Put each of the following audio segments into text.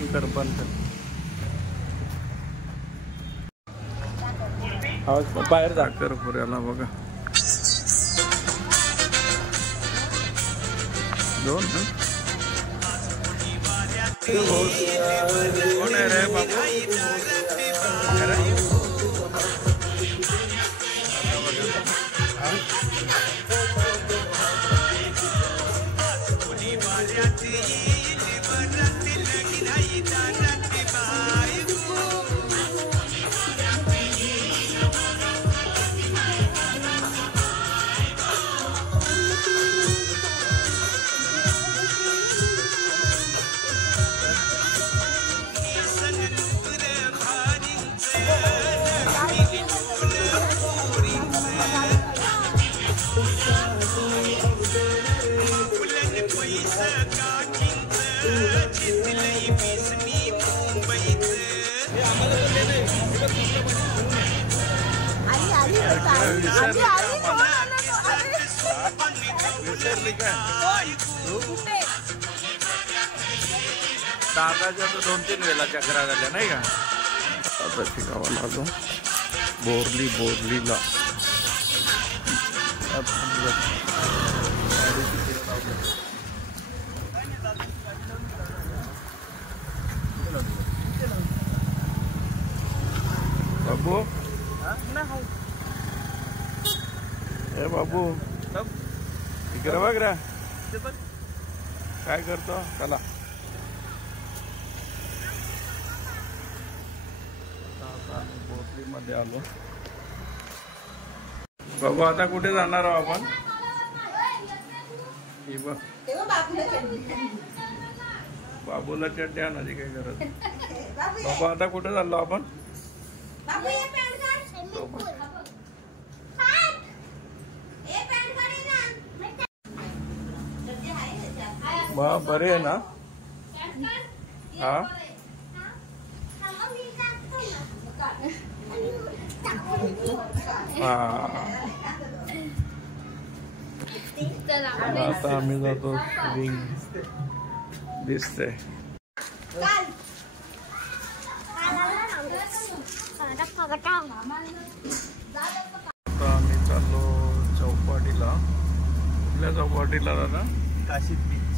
बंद कर बाहेर जा कर पुऱ्याला बघा दोन कोण आहे रे बाबू दादाच्या तर 2-3 वेळा चक्रा झाल्या नाही का आता शिकावा लागलो बोरलीला बाबू ए बाबू इकडे बघ रे काय करतो चला मध्ये आलो बाबू आता कुठे जाणार आहोत आपण बाबूला चड्डी आणायची काय गरज बाबू आता कुठे चाललो आपण बरे आहे ना हा आता आम्ही जातो रिंग दिसते आता आम्ही चाललो चौपाटीला कुठल्या चौपाटीला दादा आशिक बीच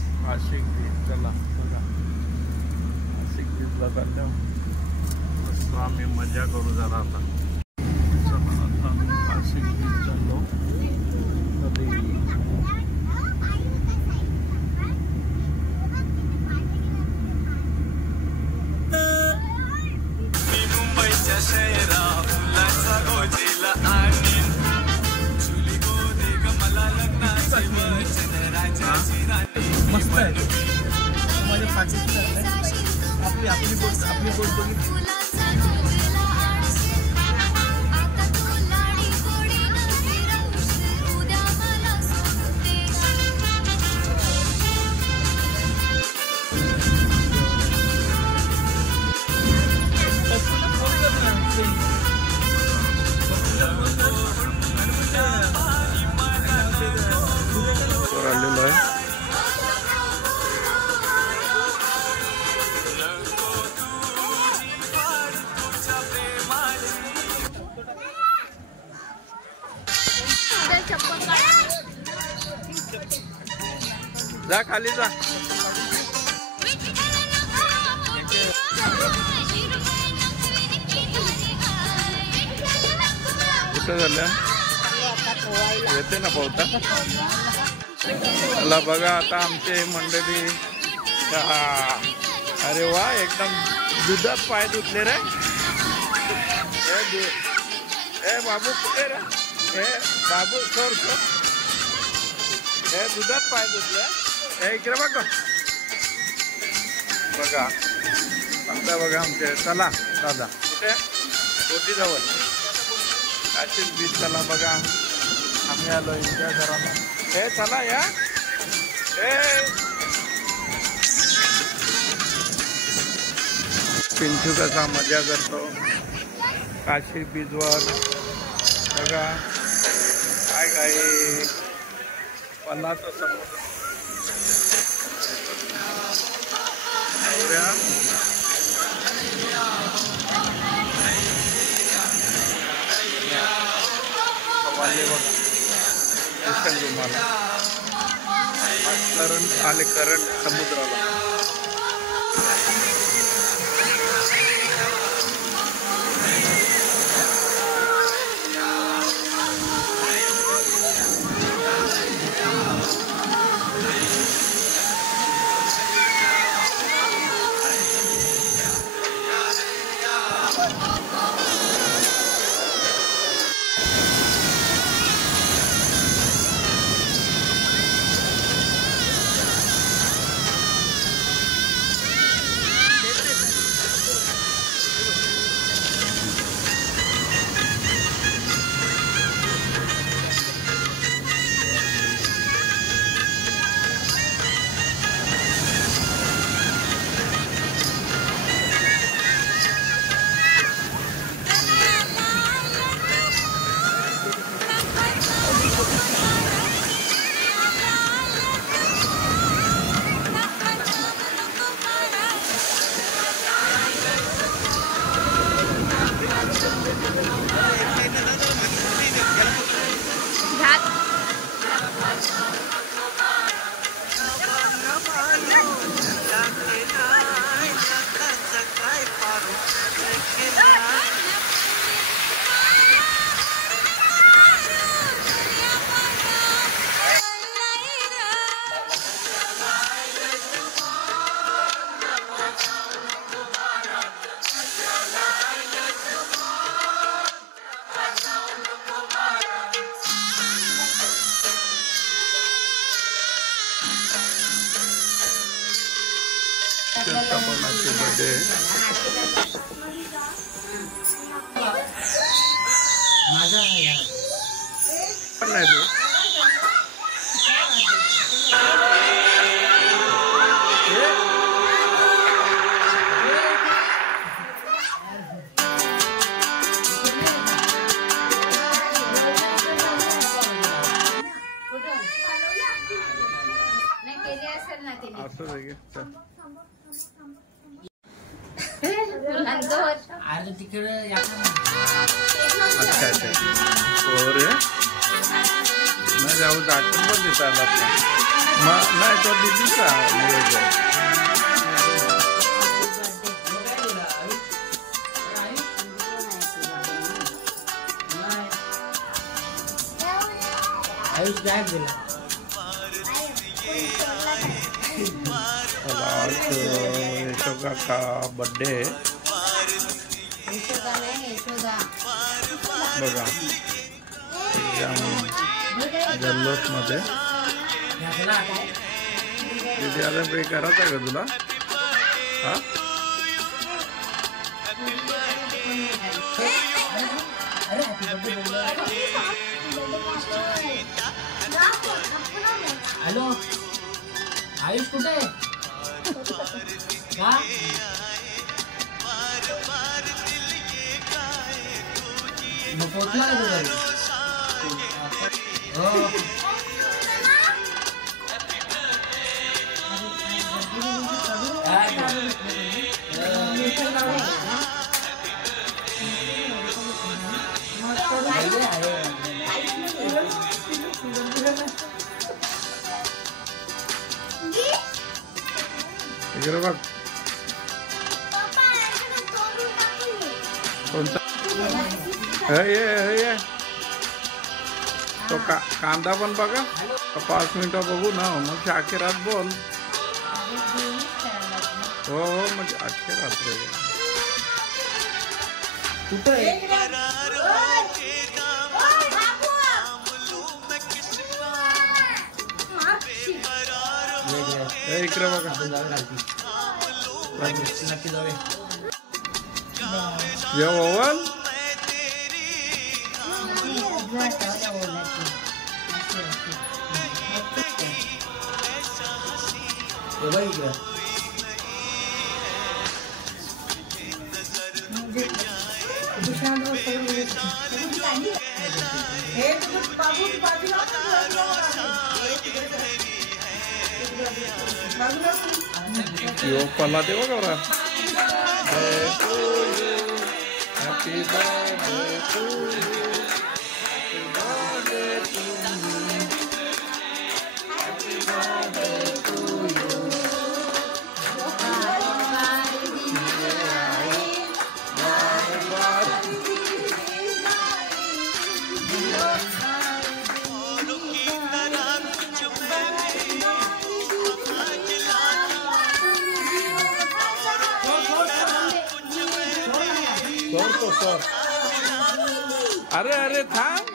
चला बघा आशिक बीचला चाललो मस्त आम्ही मजा करू जरा आता आशिक बीच चाललो मस्त आहे माझ्या पाचीची आपली बोट बघितली आलेलो आहे जा खाली जा कुठं झालं येते ना पोहता चला बघा आता आमचे मंडळी अरे वा एकदम दुधात पाय धुतले रे ए बाबू कुठे रे हे बाबू सर हे दुधात पाय धुतले हे इकडे बघ बघा आता बघा आमचे चला दादा कुठे कोटी जवळ काशीद बीच चला बघा आम्ही आलो एन्जॉय करायला हे चला या पिंचू कसा मजा करतो काशी बीचवर बघा काय काय पन्नाचा समुद्र आम्हाला. करंट आले, करंट समुद्राला. बर्थडे पण नाही तू असं आहे का? अच्छा अच्छा और नाही जाऊ दाखवून पण देता आला नाही तो दिदीचा नियोजन. आयुष बॅग दिला. यशोदा का बर्थडे बघा एकदम जल्लोष मध्ये. तिथे आता पे करायचं का तुला? हा हॅलो आयुष कुठे का? मग पोचला का तुझा? हो इकडे बघ कोणता हे तो कांदा पण बघा 5 मिनिटं बघू ना मग अख्खी रात बोल. हो हो म्हणजे अख्खी रात्र कुठं इकडे बघा नक्की जाऊया. जेवण यो पल्ला दे बघा. Happy birthday to you. Happy birthday to you. सोर अरे अरे थांब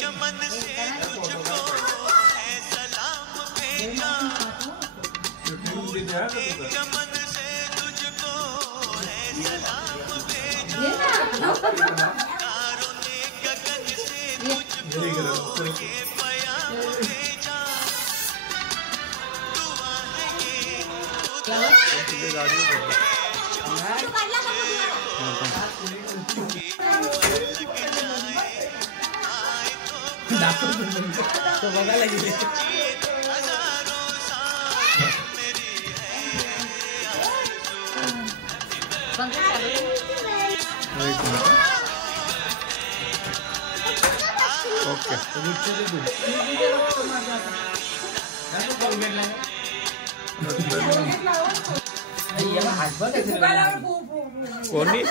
चमन से तुझको है सलाम भेजा, चमन से तुझको है सलाम भेजा, तारों ने गगन से तुझको ये प्याम भेजा, दुआ है तो बघायला गेले ओके कोणी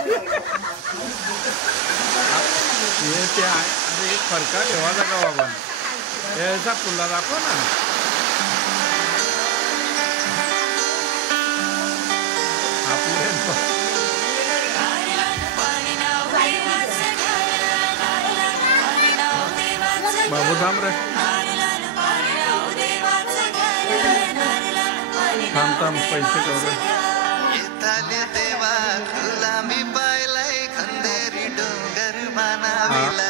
हे ते आहे एक फरका ठेवायचा का बाबा याचा पुल्ला दाखव ना आपले बाबू थांब रे थांब थांब पैसे ठेवले देवा तुला मी पाहिलंय खंदेरी डोंगर मानाविला,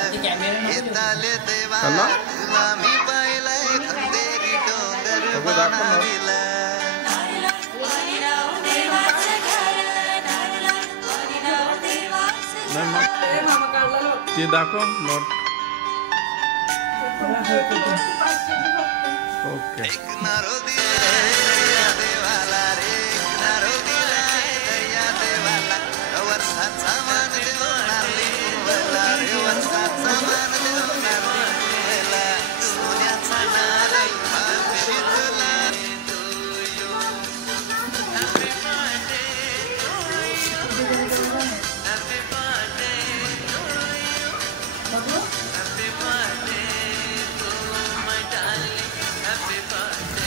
येताले देवा तुला मी पाहिलंय खंदेरी डोंगर मानाविला, ते दाखव नोट ओके नारो दिया देवाला रे नारो दिला दया देवाला, वर्षाचा मान देवणार लिंबला रे, वर्षाचा मान देवणार लिंबला, सोन्याचा नारळ पाकळी तुला happy birthday to you, happy birthday to you, happy birthday to my darling, happy birthday.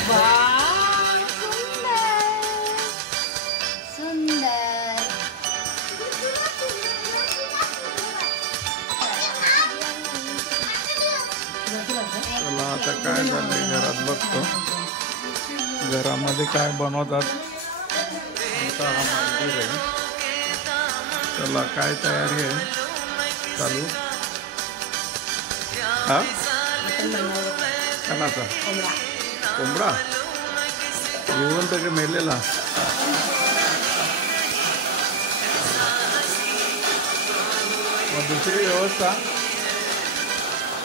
सुंदर चला आता काय झालंय घरात बघतो घरामध्ये काय बनवतात आता हा मंदिर आहे चला काय तयारी आहे चालू हा कणाचा कोंबडा येऊन तर मेलेला मग दुसरी व्यवस्था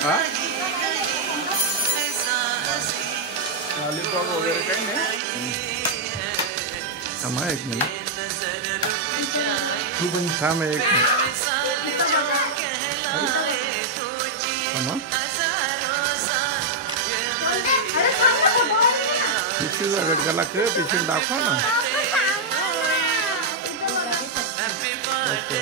हा लॉलीपॉप वगैरे काही नाही थांबा एक मिनिट तू पण थांब एक मिनिट पिशवीचा घटकाला खेळ पिशवी दाखवा ना ओके ओके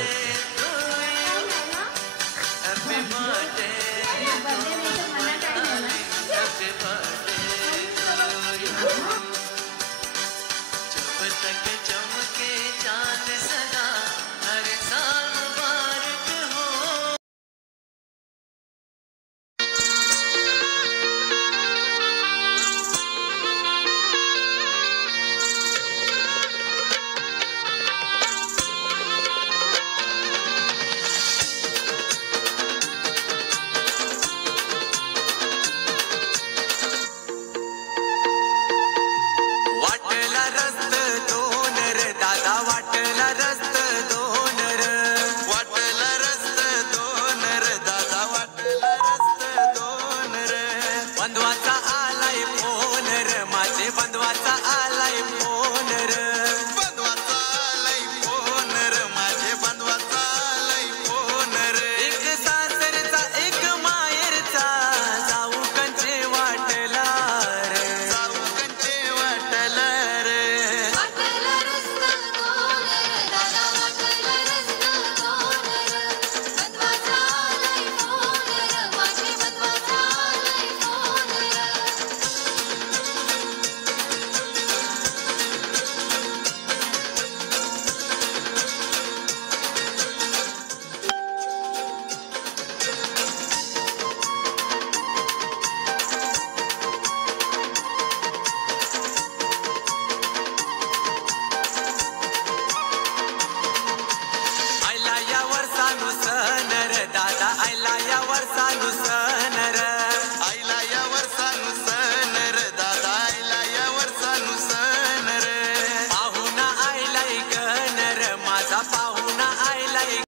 रस्ते